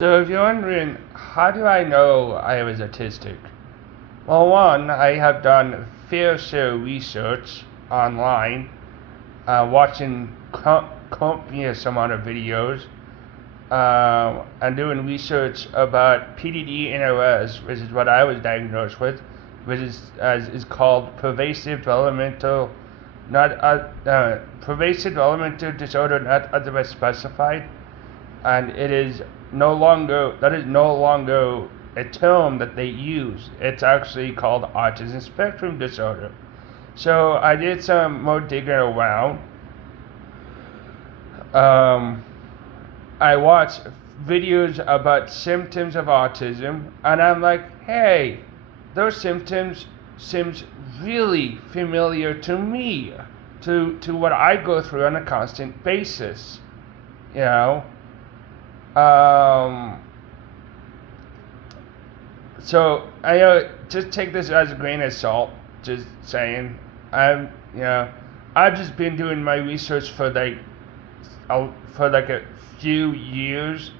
So if you're wondering, how do I know I was autistic? Well, one, I have done fair share research online, watching copious amount of videos, and doing research about PDD NOS, which is what I was diagnosed with, which is called pervasive developmental disorder not otherwise specified, and that is no longer a term that they use. It's actually called autism spectrum disorder. So I did some more digging around. Um, I watched videos about symptoms of autism, and I'm like, hey, those symptoms seems really familiar to me, to what I go through on a constant basis, you know. Um, so just take this as a grain of salt. Just saying, I'm you know, I've just been doing my research for like a few years,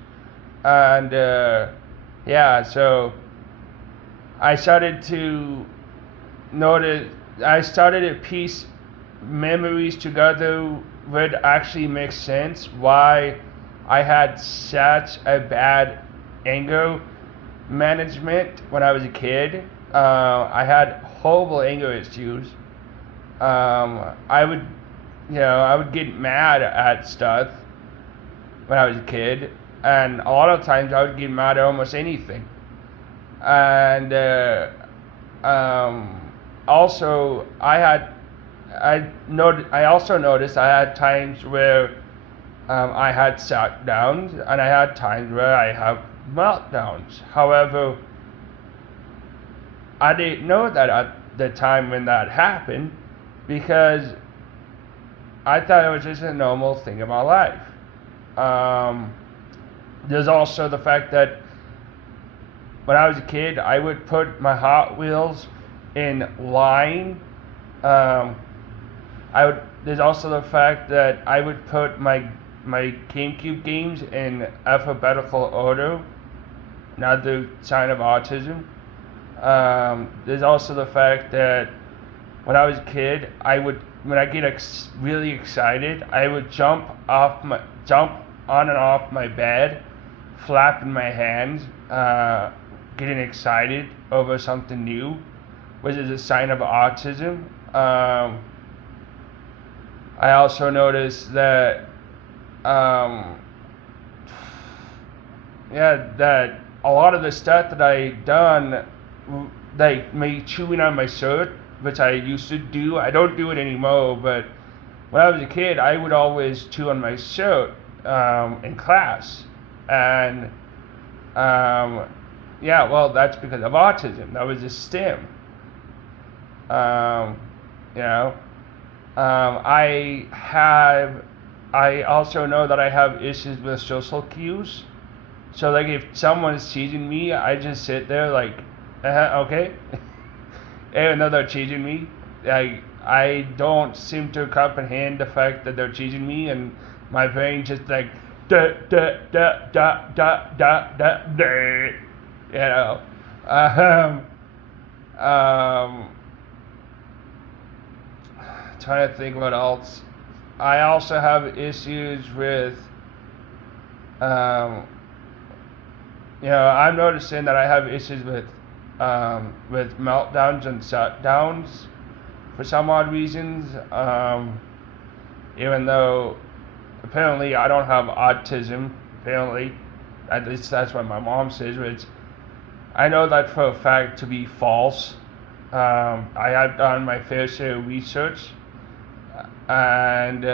and yeah, so I started to notice. I started to piece memories together where it actually makes sense why I had such a bad anger management when I was a kid. I had horrible anger issues. I would, I would get mad at stuff when I was a kid, and a lot of times I would get mad at almost anything. And also, I also noticed I had times where I had sat downs, and I had times where I have meltdowns. However, I didn't know that at the time when that happened because I thought it was just a normal thing in my life. Um, there's also the fact that when I was a kid, I would put my Hot Wheels in line. Um, There's also the fact that I would put my GameCube games in alphabetical order, another sign of autism. There's also the fact that when I was a kid, when I get really excited, I would jump on and off my bed, flapping my hands, getting excited over something new, which is a sign of autism. I also noticed that, um, that a lot of the stuff that I done, like me chewing on my shirt, which I used to do. I don't do it anymore, but when I was a kid, I would always chew on my shirt in class, and yeah, well, that's because of autism. That was a stim. Um, you know, I also know that I have issues with social cues. So like if someone's teasing me, I just sit there like, okay. Even though they're teasing me, I don't seem to comprehend the fact that they're teasing me, and my brain just like da da da da da da da da, you know. Um, um, Trying to think what else. I also have issues with, um, I'm noticing that I have issues with meltdowns and shutdowns for some odd reasons. Even though apparently I don't have autism, apparently, at least that's what my mom says, which I know that for a fact to be false. I have done my fair share of research, and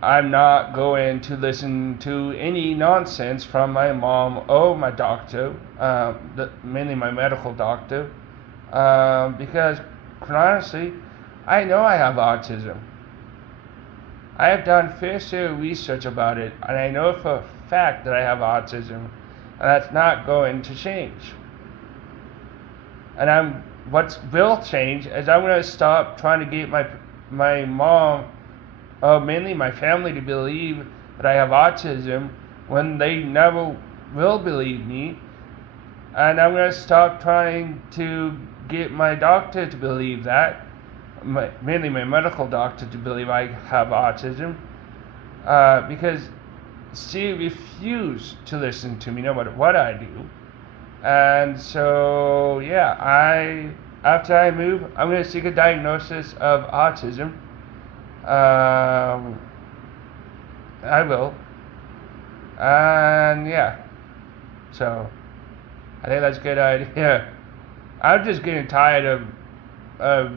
I'm not going to listen to any nonsense from my mom or my doctor, mainly my medical doctor, because, quite honestly, I know I have autism. I have done fair share research about it, and I know for a fact that I have autism, and that's not going to change. And what will change is I'm going to stop trying to get my mom, mainly my family, to believe that I have autism when they never will believe me. And I'm going to stop trying to get my doctor to believe that, mainly my medical doctor, to believe I have autism, because she refused to listen to me no matter what I do. And so, yeah, after I move, I'm going to seek a diagnosis of autism. I will. And yeah, so I think that's a good idea. I'm just getting tired of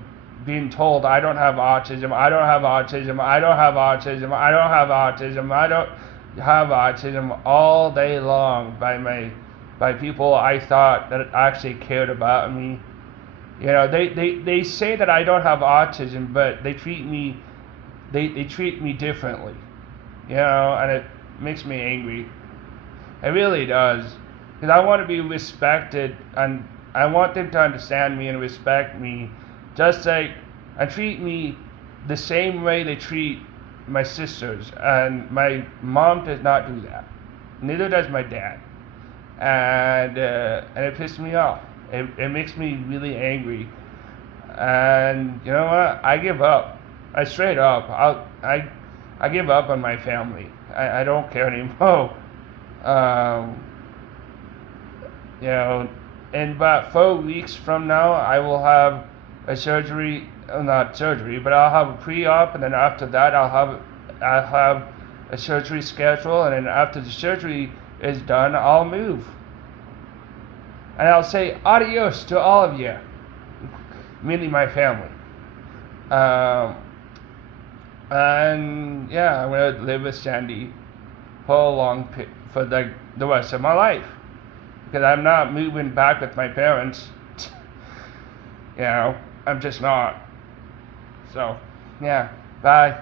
being told I don't have autism, I don't have autism, I don't have autism, I don't have autism, I don't have autism all day long by people I thought that actually cared about me. You know, they say that I don't have autism, but they treat me differently. You know, and it makes me angry. It really does. Because I want to be respected, and I want them to understand me and respect me, just like, and treat me the same way they treat my sisters. And my mom does not do that. Neither does my dad. And it pisses me off. It makes me really angry. And you know what? I give up. I straight up. I give up on my family. I don't care anymore. You know, in about 4 weeks from now, I will have a surgery, not surgery, but I'll have a pre-op, and then after that, I'll have a surgery schedule, and then after the surgery is done, I'll move. And I'll say adios to all of you, mainly my family. And yeah, I'm gonna live with Sandy for the rest of my life, because I'm not moving back with my parents. You know, I'm just not. So, yeah, bye.